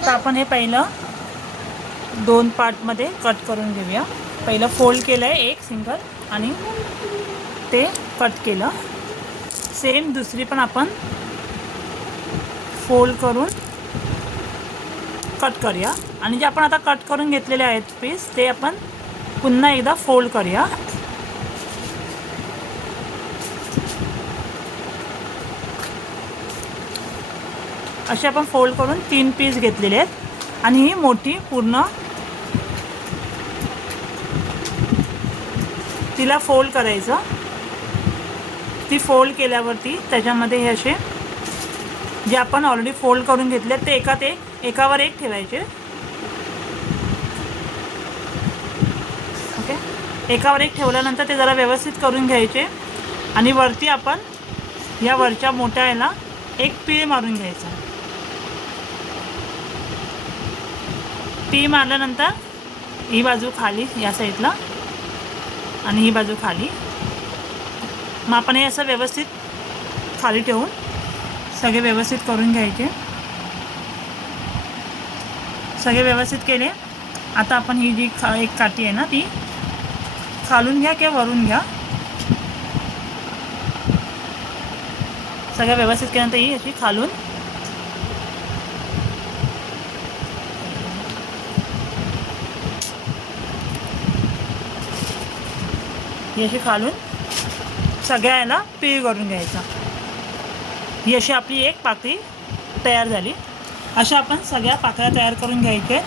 आता आपण हे पहिलं 2 पार्टमध्ये कट करून घेऊया. पहिलं फोल्ड केलं आहे एक सिंगल आणि ते कट केलं. सेम दुसरी पण आपण फोल्ड करून कट करूया. आणि जे आपण आता कट करून घेतलेले आहेत पीस ते आपण पुन्हा एकदा फोल्ड करूया. असे आपण फोल्ड करून 3 पीस घेतलेले आहेत. आणि ही मोठी पूर्ण तिला फोल्ड करायचं. ती फोल्ड केल्यावरती त्याच्यामध्ये हे असे जे आपण ऑलरेडी फोल्ड करून घेतले ते एकावर एक ठेवायचे. ओके, एकावर एक ठेवल्यानंतर ते जरा व्यवस्थित करून घ्यायचे. आणि वरती आपण या वरच्या मोठ्या याला एक पीळ मारून घ्यायचा. पीळ मारल्यानंतर ही बाजू खाली या साईडला आणि ही बाजू खाली. मग आपण हे असं व्यवस्थित खाली ठेवून सगळे व्यवस्थित करून घ्यायचे. सगळे व्यवस्थित केले. आता आपण ही जी एक काठी आहे ना ती खालून घ्या किंवा वरून घ्या. सगळं व्यवस्थित केल्यानंतर ही अशी खालून ही अशी खालून सगळ्या याला पीळ करून घ्यायचा. ही अशी आपली एक पाकळी तयार झाली. अशा आपण सगळ्या पाकळ्या तयार करून घ्यायच्या.